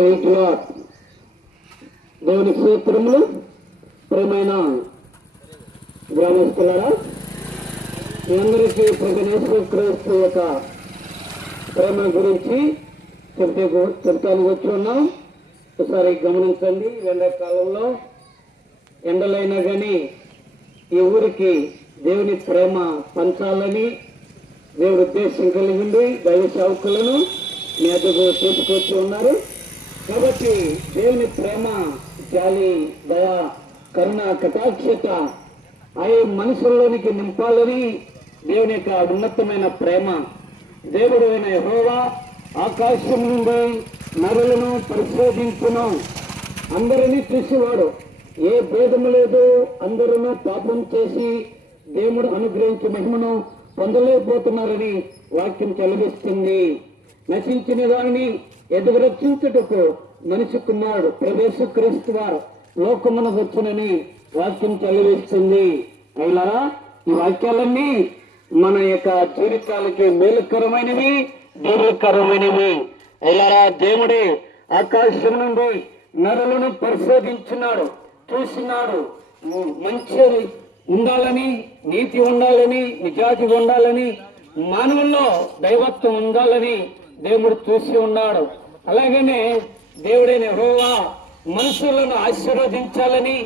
రైతుల దేవుని క్షేత్రములు ప్రేమైన గ్రామస్తులారా మీ అందరికీ ప్రజనేశ్వర క్రైస్తు యొక్క ప్రేమ గురించి చెప్తే చెప్తానికి వచ్చి ఉన్నాం. ఒకసారి గమనించండి ఎండాకాలంలో ఎండలైనా కానీ ఈ ఊరికి దేవుని ప్రేమ పంచాలని దేవుడు ఉద్దేశం కలిగి దైవ సేవకులను మీ అద్దకు తీసుకొచ్చి ఉన్నారు. కాబట్టి దేవుని ప్రేమ జాలి దయ కరుణ కటాక్షత అవి మనుషుల్లోనికి నింపాలని దేవుని యొక్క ఉన్నతమైన ప్రేమ. దేవుడు అయిన హోవా ఆకాశం నుండి నరులను పరిశోధించును. అందరినీ చూసేవాడు. ఏ భేదము లేదు అందరూ పాపం చేసి దేవుడు అనుగ్రహించి మహిమను పొందలేకపోతున్నారని వాక్యం చెలవిస్తుంది. నశించిన దానిని ఎదుగు రక్షించుటకు మనిషి కుమారుడు ప్రవేశ క్రీస్తు వారు లోకమున వచ్చునని వాక్యం చెలవిస్తుంది. అయిలారా ఈ వాక్యాలన్నీ మన యొక్క జీవితాలకి మేలుకరమైనవి దీర్ఘకరమైనవి అయిలారా దేవుడే ఆకాశం నుండి నరులను పరిశోధించున్నాడు చూసినాడు. మంచి ఉండాలని నీతి ఉండాలని నిజాతి ఉండాలని మానవుల్లో దైవత్వం ఉండాలని దేవుడు చూసి ఉన్నాడు. అలాగనే దేవుడైన హోవా మనుషులను ఆశీర్వదించాలని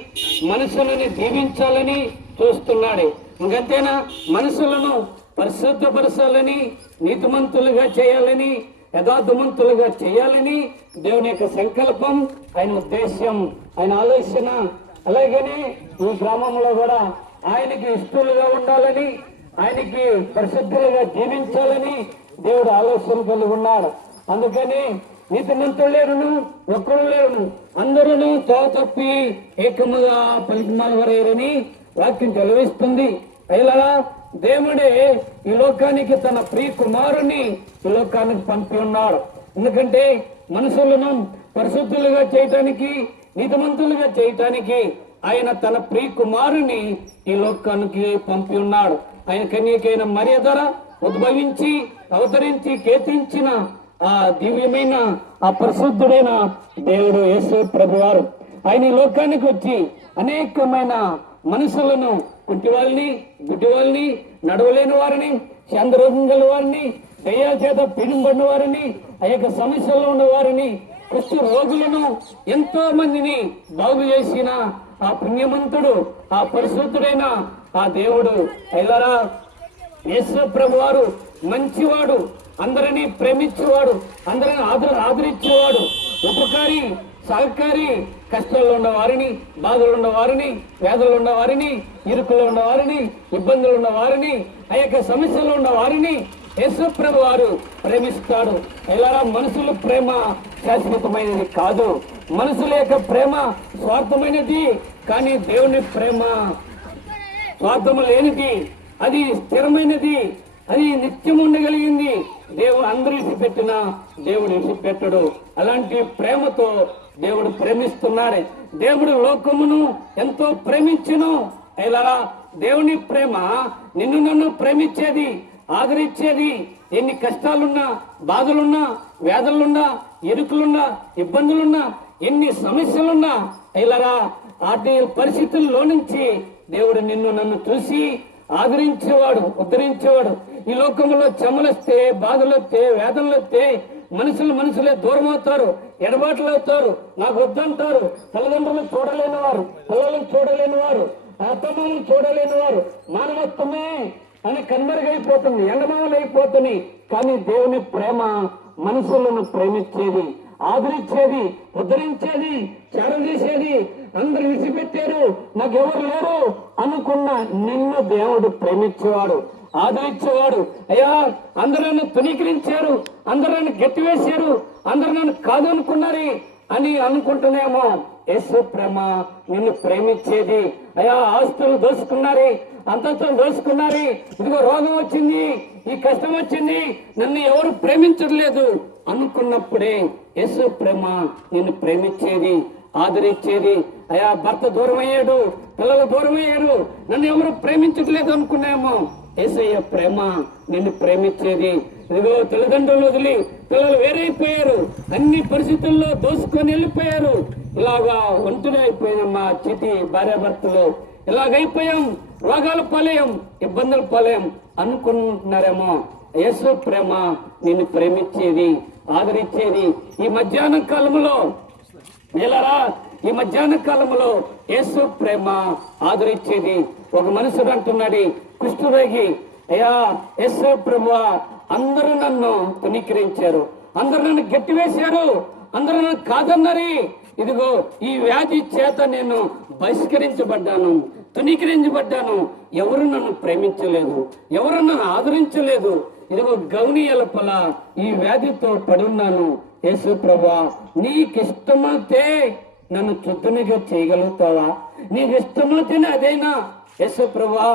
మనుషులని దీవించాలని చూస్తున్నాడు. ఇంకంతేనా? మనుషులను పరిశుద్ధపరచాలని నీతిమంతులుగా చేయాలని యథార్థమంతులుగా చేయాలని దేవుని యొక్క సంకల్పం ఆయన ఉద్దేశం ఆయన ఆలోచన. అలాగనే ఈ గ్రామంలో కూడా ఆయనకి ఇష్టలుగా ఉండాలని ఆయనకి పరిశుద్ధులుగా జీవించాలని దేవుడు ఆలోచన కలిగి ఉన్నాడు. అందుకని నీతిమంతులు లేరును ఒక్కరు లేరును. అందరూ తో తప్పి ఏకముగా పలికిమాల వరేరని వాక్యం చెలవిస్తుంది. అయ్యలా దేవుడే ఈ లోకానికి తన ప్రియ కుమారుని ఈ లోకానికి పంపి ఉన్నాడు. ఎందుకంటే మనుషులను పరిశుద్ధులుగా చేయటానికి నీతిమంతులుగా చేయటానికి ఆయన తన ప్రియ కుమారుని ఈ లోకానికి పంపి ఉన్నాడు. ఆయన కన్యకైన మర్యాద ఉద్భవించి అవతరించి కేతించిన ఆ దివ్యమైన ఆ పరిశుద్ధుడైన దేవుడు యేసు ప్రభువారు. ఆయన లోకానికి వచ్చి అనేకమైన మనుషులను కుంటి వాళ్ళని గుడ్డి వాళ్ళని నడవలేని వారిని చంద్రోగం గల వారిని దయ్యాల చేత పీడింపడిన వారిని ఆ యొక్క సమస్యల్లో ఉన్న వారిని కుష్టి రోగులను ఎంతో మందిని బాగు చేసిన ఆ పుణ్యమంతుడు ఆ పరిశుద్ధుడైన ఆ దేవుడు. ఎల్లరా యేసు ప్రభు వారు మంచివాడు. అందరినీ ప్రేమించేవాడు అందరిని ఆదర ఆదరించేవాడు ఉపకారి సహకారి కష్టాల్లో ఉన్న వారిని బాధలు ఉన్న వారిని వేదలు ఉన్న వారిని ఇరుకులో ఉన్న వారిని ఇబ్బందులు ఉన్న వారిని ఆ యొక్క సమస్యలు ఉన్న వారిని వారు ప్రేమిస్తాడు. ఎలారా? మనుషుల ప్రేమ శాశ్వతమైనది కాదు. మనుషుల యొక్క ప్రేమ స్వార్థమైనది కానీ దేవుని ప్రేమ స్వార్థము లేనిది అది స్థిరమైనది. అది నిత్యం ఉండగలిగింది దేవుడు అందరూ ఇసిపెట్టినా దేవుడు ఇసిపెట్టడు అలాంటి ప్రేమతో దేవుడు ప్రేమిస్తున్నాడు. దేవుడు లోకమును ఎంతో ప్రేమించును. ఇలా దేవుని ప్రేమ నిన్ను నన్ను ప్రేమించేది ఆదరించేది. ఎన్ని కష్టాలున్నా బాధలున్నా వేదలున్నా ఇరుకులున్నా ఇబ్బందులున్నా ఎన్ని సమస్యలున్నా ఇలారా ఆ పరిస్థితుల్లో నుంచి దేవుడు నిన్ను నన్ను చూసి ఆదరించేవాడు ఉద్ధరించేవాడు. ఈ లోకంలో చెమలొస్తే బాధలొస్తే వేదనలొస్తే మనుషులు మనుషులే దూరం అవుతారు ఎడబాట్లు అవుతారు నాకు వద్దంటారు. తల్లిదండ్రులను చూడలేని వారు పిల్లలను చూడలేని వారు అత్తమ్మలను చూడలేని వారు మానవత్వమే అని కన్నరగైపోతుంది ఎండమావలు అయిపోతుంది కానీ దేవుని ప్రేమ మనుషులను ప్రేమించేది ఆదరించేది ఉద్ధరించేది అందరు విసిపెట్టారు నాకెవరు లేరు అనుకున్న నిన్ను దేవుడు ప్రేమించేవాడు ఆదరించేవాడు. అయ్యా అందరూ నన్ను తునీకరించారు అందరూ నన్ను గట్టివేశారు అందరూ నన్ను కాదు అనుకున్నారే అని అనుకుంటున్నామో. యేసు ప్రేమ నిన్ను ప్రేమించేది. అయ్యా ఆస్తులు దోసుకున్నారే అంతస్తులు దోసుకున్నారే. ఇదిగో రోగం వచ్చింది ఈ కష్టం వచ్చింది నన్ను ఎవరు ప్రేమించట్లేదు అనుకున్నప్పుడే యేసు ప్రేమ నిన్ను ప్రేమించేది. ఆదరించేది. అయా భర్త దూరం అయ్యాడు పిల్లలు దూరం అయ్యారు నన్ను ఎవరు ప్రేమించట్లేదు అనుకున్నామో. ఏసయ్య ప్రేమ నిన్ను ప్రేమించేది. ఇదిగో తల్లిదండ్రులు వదిలి పిల్లలు వేరైపోయారు. అన్ని పరిస్థితుల్లో దోసుకొని వెళ్ళిపోయారు. ఇలాగా ఒంటరి అయిపోయిన మా చితి భార్యాభర్తలు ఇలాగైపోయాం రోగాల పాలేయం ఇబ్బందుల పాలేయం అనుకుంటున్నారేమో యేసు ప్రేమ నిన్ను ప్రేమించేది ఆదరించేది. ఈ మధ్యాహ్నం కాలంలో నేలరా ఈ మధ్యాహ్న కాలంలో యేసు ప్రేమ ఆదరించేది ఒక మనుషుడు అంటున్నాడు కుష్ఠరోగి. అయ్యా యేసు ప్రభు అందరూ నన్ను తునీకరించారు అందరూ నన్ను గట్టివేశారు. అందరూ నన్ను కాదన్నరి. ఇదిగో ఈ వ్యాధి చేత నేను బహిష్కరించబడ్డాను తునీకరించబడ్డాను ఎవరు నన్ను ప్రేమించలేదు ఎవరు నన్ను ఆదరించలేదు. ఇదిగో గౌని ఎలపల ఈ వ్యాధితో పడున్నాను. యేసు ప్రభా నీకిష్టమైతే నన్ను చుట్టనిగా చేయగలుగుతావా? నీకు ఇష్టమైతేనే అదేనా యేసు ప్రభా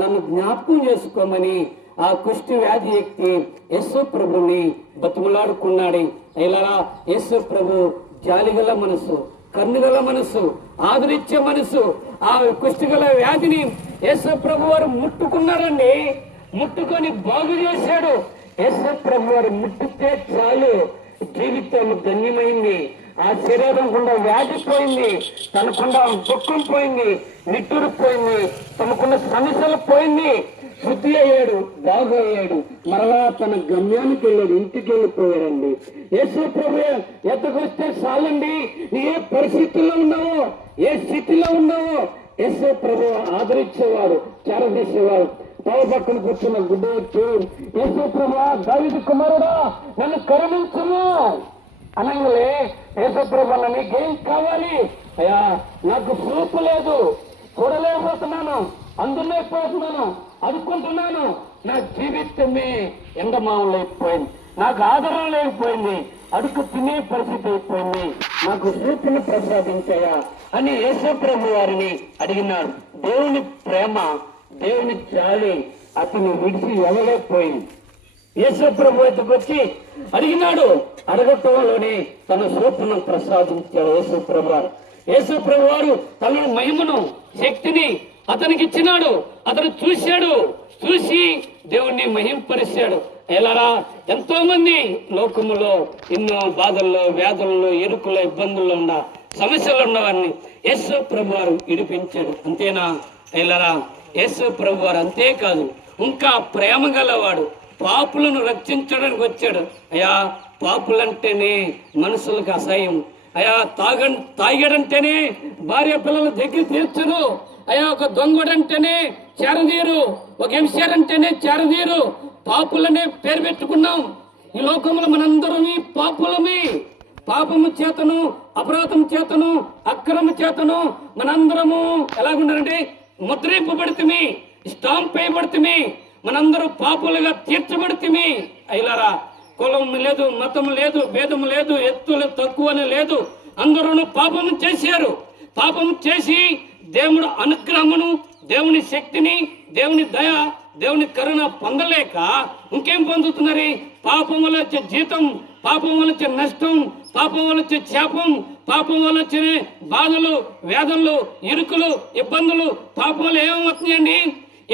నన్ను జ్ఞాపకం చేసుకోమని ఆ కుష్టి వ్యాధి వ్యక్తి యేసు ప్రభుని బతుములాడుకున్నాడు. ఇలా యేసు ప్రభు జాలిగల మనసు కన్నుగల మనసు ఆదరించే మనసు ఆ కుష్టిగల వ్యాధిని యేసు ప్రభు వారు ముట్టుకున్నారండి. ముట్టుకొని బాగు చేశాడు. యేసు ప్రభు వారు ముట్టితే చాలు. జీవితం ధన్యమైంది ఆ శరీరం గుండా వ్యాధి పోయింది తనకుండా దుఃఖం పోయింది. నిట్టూరు పోయింది. తనకున్న సమస్యలు పోయింది. శుద్ధి అయ్యాడు బాగయ్యాడు మరలా తన గమ్యానికి వెళ్ళాడు ఇంటికి వెళ్ళిపోయాడండి. యేసు ప్రభు ఎత్తకొస్తే చాలండి. ఏ పరిస్థితుల్లో ఉన్నావో ఏ స్థితిలో ఉన్నావో యేసు ప్రభు ఆదరించేవాడు చేరదీసేవాడు తవ పక్కన కూర్చున్న గుడ్డ వచ్చి యేసు దావిది కుమారుడా నన్ను కరుణించము అనగానే యేసప్రభు నీకేం కావాలి? అయ్యా నాకు ప్రూఫ్ లేదు. చూడలేకపోతున్నాను. అందులేకపోతున్నాను అనుకుంటున్నాను నా జీవితమే ఎండమావం లేకపోయింది నాకు ఆదరణ లేకపోయింది. అడుగు తినే పరిస్థితి అయిపోయింది. నాకు చూపును ప్రసాదించాయా? అని యేసప్రభు వారిని అడిగినాడు. దేవుని ప్రేమ దేవుని జాలి అతను విడిచి ఎవలేకపోయింది యేసుప్రభు ప్రభు వచ్చి అడిగినాడు అడగటంలోనే తన సూపును ప్రసాదించాడు యేసు ప్రభు వారు వారు తన మహిమను శక్తిని అతనికి ఇచ్చినాడు అతను చూశాడు చూసి దేవుణ్ణి మహింపరిచాడు. ఎలారా ఎంతో మంది లోకములో ఎన్నో బాధల్లో వ్యాధుల్లో ఎరుకుల ఇబ్బందుల్లో ఉన్న సమస్యలు ఉన్నవారిని యేసు ప్రభు వారు విడిపించాడు. అంతేనా? ఎలారా యేసు ప్రభు వారు అంతేకాదు ఇంకా ప్రేమ గలవాడు పాపులను రక్షించడానికి వచ్చాడు. అయ్యా పాపులంటేనే మనుషులకు అసహ్యం. అయ్యా తాగ తాగాడంటేనే భార్య పిల్లల దగ్గర తీర్చరు అయ్యా ఒక దొంగడంటేనే చేరదీరు. ఒక అంటేనే చేరదీరు. పాపులనే పేరు పెట్టుకున్నాం. ఈ లోకంలో మనందరం పాపులమే. పాపము చేతను అపరాధం చేతను అక్రమ చేతను మనందరము ఎలాగున్నారంటే ముద్రింపబడితే స్టాంప్ వేయబడితే మనందరూ పాపులుగా తీర్చబడితే అయిలారా కులం లేదు మతం లేదు భేదం లేదు ఎత్తులు తక్కువని లేదు. అందరూ పాపము చేశారు. పాపం చేసి దేవుడు అనుగ్రహమును దేవుని శక్తిని దేవుని దయ దేవుని కరుణ పొందలేక ఇంకేం పొందుతున్నారు? పాపం వల్ల వచ్చే జీతం పాపం వల్ల వచ్చే నష్టం పాపం వల్ల వచ్చే శాపం పాపం వల్ల వచ్చినాయి బాధలు వేదనలు ఇరుకులు ఇబ్బందులు పాపం వల్ల ఏమవుతున్నాయండి?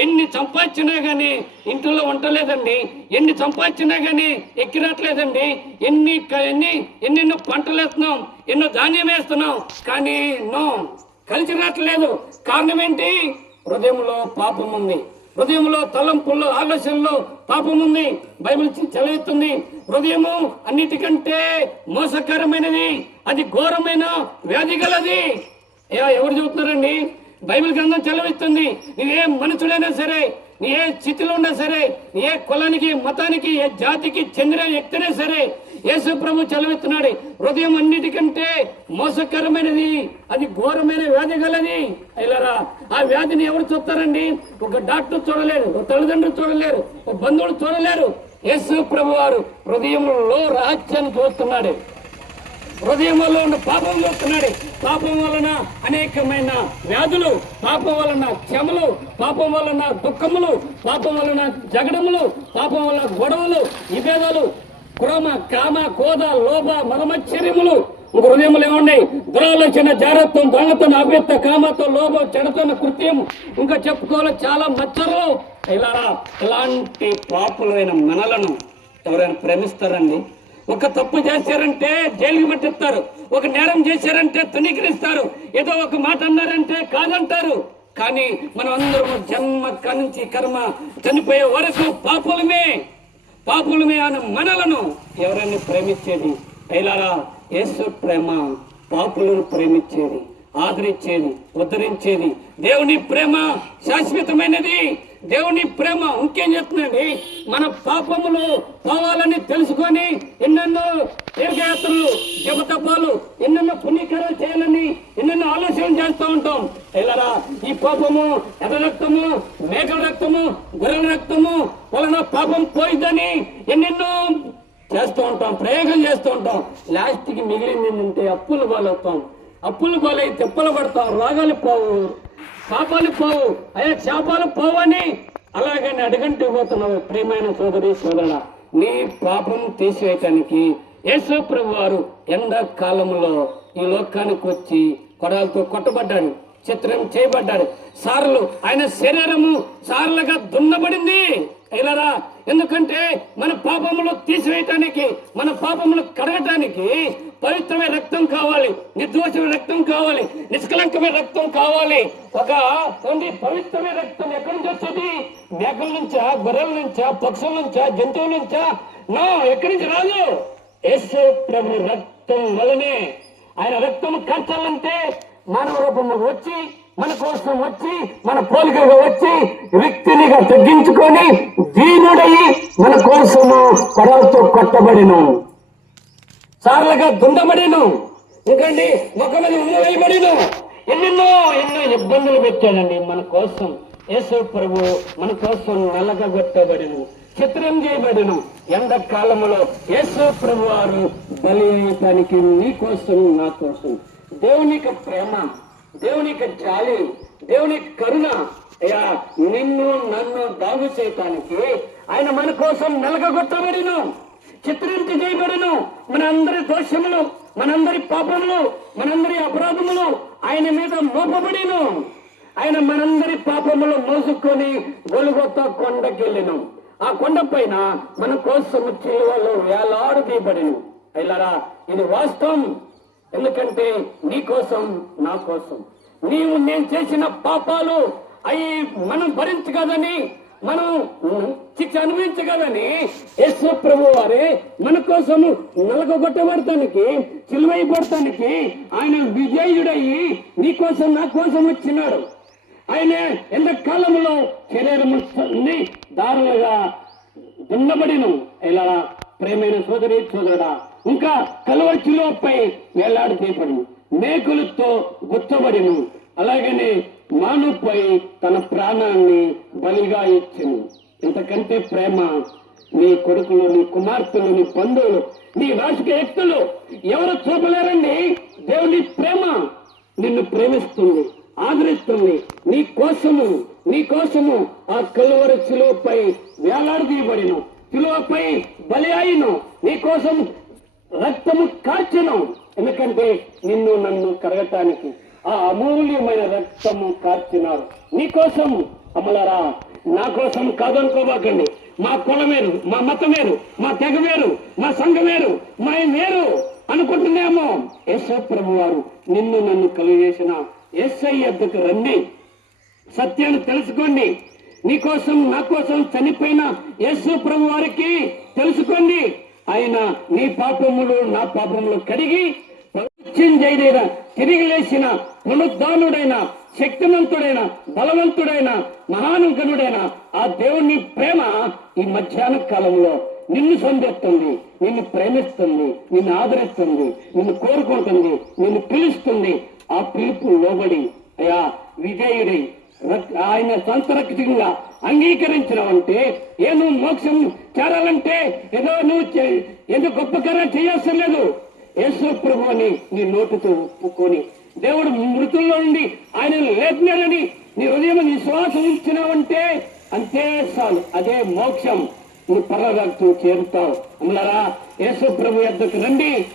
ఎన్ని సంపాదించినా కానీ ఇంట్లో ఉండలేదండి ఎన్ని సంపాదించినా కానీ ఎక్కిరట్లేదండి. ఎన్ని ఎన్ని ఎన్నెన్నో పంటలు వేస్తున్నాం ఎన్నో ధాన్యం వేస్తున్నాం. కానీ నో కలిసి రావట్లేదు. కారణం ఏంటి? హృదయంలో పాపం ఉంది. హృదయంలో తలంపుల్లో ఆలోచనలో పాపం ఉంది బైబిల్ చదివిస్తుంది హృదయము అన్నిటికంటే మోసకరమైనది అది ఘోరమైన వ్యాధి గలది. ఎవరు చెబుతున్నారండి బైబిల్ గ్రంథం చదివిస్తుంది నీ ఏ మనుషుడైనా సరే నీ ఏ స్థితిలో ఉన్నా సరే నీ ఏ కులానికి మతానికి ఏ జాతికి చెందిన వ్యక్తినే సరే యేసు ప్రభు చదివిస్తున్నాడు హృదయం అన్నిటికంటే మోసకరమైనది అది ఘోరమైన వ్యాధి గలది. అయ్యారా ఆ వ్యాధిని ఎవరు చూస్తారండి? ఒక డాక్టర్ చూడలేరు ఒక తల్లిదండ్రులు చూడలేరు ఒక బంధువులు చూడలేరు. యేసు ప్రభు వారు హృదయంలో రహస్యాన్ని చూస్తున్నాడు. హృదయంలో ఉన్న పాపం చూస్తున్నాడు. పాపం వలన అనేకమైన వ్యాధులు పాపం వలన క్షమలు పాపం వలన దుఃఖములు పాపం వలన జగడములు పాపం వలన గొడవలు విభేదాలు క్రోమ కామ కోద లోభ మదమచ్చర్యములు ఒక హృదయములు ఏమండి దురాలోచన జాగ్రత్తం దొంగతనం అభ్యర్థ కామతో లోభం చెడతన కృత్యం. ఇంకా చెప్పుకోవాలి చాలా మచ్చరు ఇలా ఇలాంటి పాపులైన మనలను ఎవరైనా ప్రేమిస్తారండి? ఒక తప్పు చేశారంటే జైలుకి పట్టిస్తారు. ఒక నేరం చేశారంటే తునీకరిస్తారు ఏదో ఒక మాట అన్నారంటే కాదంటారు. కానీ మనం అందరం జన్మ నుంచి కర్మ చనిపోయే వరకు పాపులమే. పాపులమే అన్న మనలను ఎవరైనా ప్రేమించేది? పైలారా యేసు ప్రేమ పాపులను ప్రేమించేది. ఆదరించేది ఉద్ధరించేది. దేవుని ప్రేమ శాశ్వతమైనది. దేవుని ప్రేమ ఇంకేం చెప్తుందండి మన పాపములు పోవాలని తెలుసుకొని ఎన్నెన్నో తీర్థయాత్రలు జపతపాలు ఎన్నెన్నో పుణ్యకారాలు చేయాలని ఎన్నెన్నో ఆలోచన చేస్తూ ఉంటాం. ఇలారా ఈ పాపము ఎర్ర రక్తము మేకల రక్తము గొర్రెల రక్తము వలన పాపం పోయిద్దని ఎన్నెన్నో చేస్తూ ఉంటాం ప్రయోగం చేస్తూ ఉంటాం. లాస్ట్కి మిగిలింది ఏంటంటే అప్పులు పాలవుతాం. అప్పులు పాలై తెప్పలు పడతావు రోగాలు పోవు. పాపాలు పోవు. అయ్యా శాపాలు పోవని అలాగని అడగంటూ పోతున్నావు ప్రియమైన సోదరి సోదర నీ పాపం తీసివేయటానికి యేసు ప్రభు వారు ఎండాకాలంలో ఈ లోకానికి వచ్చి కొడాలతో కొట్టబడ్డాడు చిత్రం చేయబడ్డాడు సార్లు ఆయన శరీరము సార్లుగా దున్నబడింది. ఇలారా ఎందుకంటే మన పాపములు తీసివేయటానికి మన పాపములు కడగటానికి పవిత్రమైన రక్తం కావాలి నిర్దోషమైన రక్తం కావాలి నిష్కలంకమైన రక్తం కావాలి. ఒక ఓన్లీ పవిత్రమైన రక్తం ఎక్కడి నుంచి వస్తుంది? మేకల నుంచా గొర్రెల నుంచా పక్షుల నుంచా జంతువుల నుంచా? నా ఎక్కడి నుంచి రాదు? యేసు ప్రభు రక్తం వలనే. ఆయన రక్తం కంచాలంటే మానవ రూపంలో వచ్చి మన కోసం వచ్చి మన పోలికగా వచ్చి వ్యక్తినిగా తగ్గించుకొని దీనుడయి మన కోసము కొడవతో కొట్టబడిను. సార్లుగా దుండబడిను. ఎందుకండి ముఖమని మీద వేయబడిను ఎన్నెన్నో ఎన్నో ఇబ్బందులు పెట్టాడండి మన కోసం. యేసు ప్రభు మన కోసం నలగగొట్టబడిను. చిత్రం చేయబడిను. ఎండకాలములో యేసు ప్రభు వారు బలి అయ్యటానికి నీ కోసం నా కోసం. దేవుని ప్రేమ దేవునికి జాలి దేవునికి కరుణ. అయ్యా నిన్ను నన్ను బాగు చేయటానికి ఆయన మన కోసం నలగగొట్టబడిను చిత్రించి చేయబడును. మనందరి దోషములు మనందరి పాపములు మనందరి అపరాధములు ఆయన మీద మోపబడిను. ఆయన మనందరి పాపములు మోసుకొని గొలుగొత్త కొండకెళ్ళిను. ఆ కొండ పైన మన కోసం చిలువలో వేలాడు తీయబడిను అయ్యారా ఇది వాస్తవం. ఎందుకంటే నీ కోసం నా కోసం. నీవు నేను చేసిన పాపాలు అవి మనం భరించగదని మనం శిక్ష అనుభవించగలని యేసు ప్రభు వారే మన కోసము నలగొట్టబడటానికి చిలువైపడటానికి ఆయన విజయుడయ్యి నీ కోసం నా కోసం వచ్చినాడు. ఆయన ఎంత కాలంలో శరీరం దారులుగా దున్నబడిను ఇలా ప్రేమైన సోదరి సోదరుడా ఇంకా కలవచ్చిలోపై వేలాడి తీపడి మేకులతో గుచ్చబడిను. అలాగనే మానుపై తన ప్రాణాన్ని బలిగా ఇచ్చింది ఇంతకంటే ప్రేమ నీ కొడుకులు నీ కుమార్తెలు నీ బంధువులు నీ రాజకీయ వ్యక్తులు ఎవరు చూపలేరండి? దేవుని ప్రేమ నిన్ను ప్రేమిస్తుంది ఆదరిస్తుంది. నీ కోసము నీ కోసము ఆ కలువరు చిలువపై వేలాడదీయబడిను చిలువపై బలి అయిను. నీ కోసం రక్తము కార్చెను. ఎందుకంటే నిన్ను నన్ను కరగటానికి ఆ అమూల్యమైన రక్తము కార్చినారు. నీకోసం అమలరా నా కోసం కాదనుకోబాకండి మా కులమేరు వేరు మా మతం వేరు మా తెగ వేరు మా సంఘం వేరు మా వేరు అనుకుంటున్నామో. యేసు ప్రభు వారు నిన్ను నన్ను కలుగజేసిన ఎస్ఐ అద్దకు రండి. సత్యాన్ని తెలుసుకోండి. నీకోసం నా కోసం చనిపోయిన యేసు ప్రభు వారికి తెలుసుకోండి. ఆయన నీ పాపములు నా పాపములు కడిగి మృత్యుంజయుడైన తిరిగి లేచిన పునరుద్ధానుడైన శక్తివంతుడైన బలవంతుడైన మహానుగనుడైన ఆ దేవుని ప్రేమ ఈ మధ్యాహ్న కాలంలో నిన్ను సందేస్తుంది నిన్ను ప్రేమిస్తుంది నిన్ను ఆదరిస్తుంది నిన్ను కోరుకుంటుంది నిన్ను పిలుస్తుంది. ఆ పిలుపు లోబడి అయా విజయుడై ఆయన సొంత రక్షకంగా ఏ నూ మోక్షం చేరాలంటే ఏదో నువ్వు చే- ఏదో గొప్ప కార్యం చేయాల్సిన లేదు యేసు ప్రభు అని నీ నోటుతో ఒప్పుకొని దేవుడు మృతుల్లో నుండి ఆయన లేపినాడని నీ హృదయం విశ్వాసం ఇచ్చినావంటే అంతే చాలు అదే మోక్షం. నువ్వు పర్వదాకు చేరుతావు. అమ్మలారా యేసు ప్రభు యొద్దకు రండి.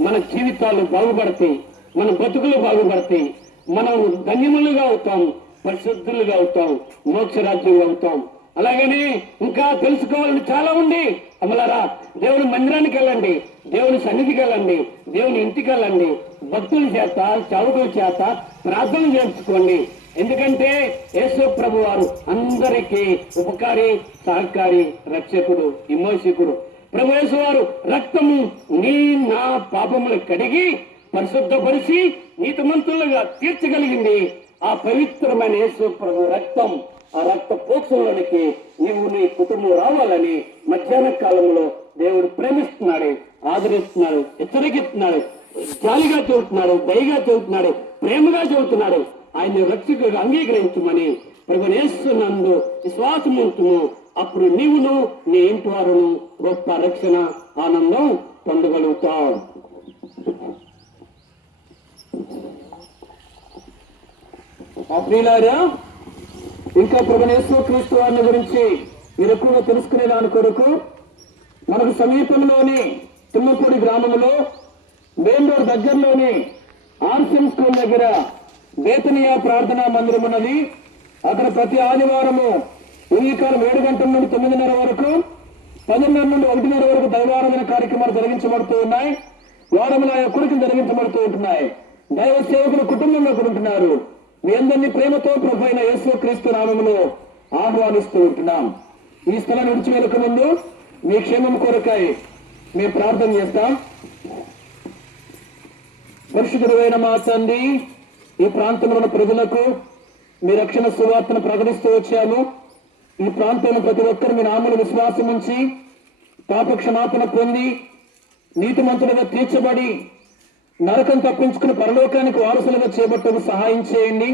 మన జీవితాలు బాగుపడతాయి మన బతుకులు బాగుపడతాయి. మనం ధన్యములుగా అవుతాం పరిశుద్ధులుగా అవుతాం మోక్షరాజ్యంగా అవుతాం అలాగని ఇంకా తెలుసుకోవాలని చాలా ఉంది. అమలారా దేవుని మందిరానికి వెళ్ళండి దేవుని సన్నిధికి వెళ్ళండి దేవుని ఇంటికి వెళ్ళండి. భక్తుల చేత చౌకుల చేత ప్రార్థన చేసుకోండి ఎందుకంటే యేసు ప్రభు వారు అందరికీ ఉపకారి సహకారి రక్షకుడు విమోచకుడు. ప్రభు యేసు వారు రక్తము నీ నా పాపములు కడిగి పరిశుద్ధపరిచి నీతిమంతులుగా తీర్చగలిగింది. ఆ పవిత్రమైన యేసు ప్రభు రక్తం ఆ రక్త పోక్షంలోనికి నీవు నీ కుటుంబం రావాలని మధ్యాహ్న కాలంలో దేవుడు ప్రేమిస్తున్నాడు ఆదరిస్తున్నాడు హెచ్చరికిస్తున్నాడు జాలిగా చెబుతున్నాడు దయగా చెబుతున్నాడు ప్రేమగా చెబుతున్నాడు. ఆయన రక్షకుడు అంగీకరించమని ప్రభు నేస్తున్నందు విశ్వాసం ఉంటుము అప్పుడు నీవును నీ ఇంటి వారును గొప్ప రక్షణ ఆనందం పొందగలుగుతావు అగ్నిలారా ఇంకా ప్రభునేశ్వర క్రీస్తు వారిని గురించి మీరు ఎక్కువగా తెలుసుకునే దాని కొరకు మనకు సమీపంలోని తుమ్మపూడి గ్రామంలో మెయిన్ రోడ్ దగ్గరలోని ఆర్సిఎం స్కూల్ దగ్గర వేతనీయ ప్రార్థనా మందిరం ఉన్నది. అక్కడ ప్రతి ఆదివారము ఉదయకాలం ఏడు గంటల నుండి తొమ్మిదిన్నర వరకు పదిన్నర నుండి ఒకటిన్నర వరకు దైవారాధన కార్యక్రమాలు జరిగించబడుతూ ఉన్నాయి. వారంలో కొడుకులు జరిగించబడుతూ ఉంటున్నాయి. దైవ సేవకులు కుటుంబంలో ఉంటున్నారు. మీ అందరినీ ప్రేమతో ప్రభు యేసు క్రీస్తు నామంలో ఆహ్వానిస్తూ ఉంటున్నాం. ఈ స్థలాన్ని విడిచి వెళ్ళక ముందు మీ క్షేమం కొరకై మేము ప్రార్థన చేస్తాం. పరిశుద్ధుడైన మా తండ్రి ఈ ప్రాంతంలో ఉన్న ప్రజలకు మీ రక్షణ సువార్తను ప్రకటిస్తూ వచ్చాము. ఈ ప్రాంతంలో ప్రతి ఒక్కరు మీ నామలు విశ్వాసం ఉంచి పాప క్షమాపణ పొంది నీతిమంతులుగా తీర్చబడి నరకం తప్పించుకుని పరలోకానికి వారసులుగా చేపట్టకు సహాయం చేయండి.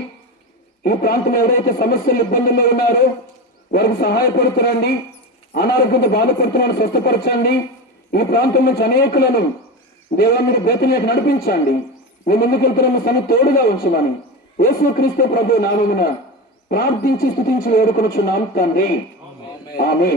ఈ ప్రాంతంలో ఎవరైతే సమస్యలు ఇబ్బందుల్లో ఉన్నారో వారికి సహాయపడుతురండి. అనారోగ్యంతో బాధపడుతున్నారని స్వస్థపరచండి. ఈ ప్రాంతం నుంచి అనేకులను దేవా మీరు బేతనీయకు నడిపించండి మీ ముందుకెళ్తున్న సమ తోడుగా ఉంచమని. యేసు క్రీస్తు ప్రభు నామమున ప్రార్థించి స్థుతించి వేడుకొనుచున్నాం తండ్రి. ఆమె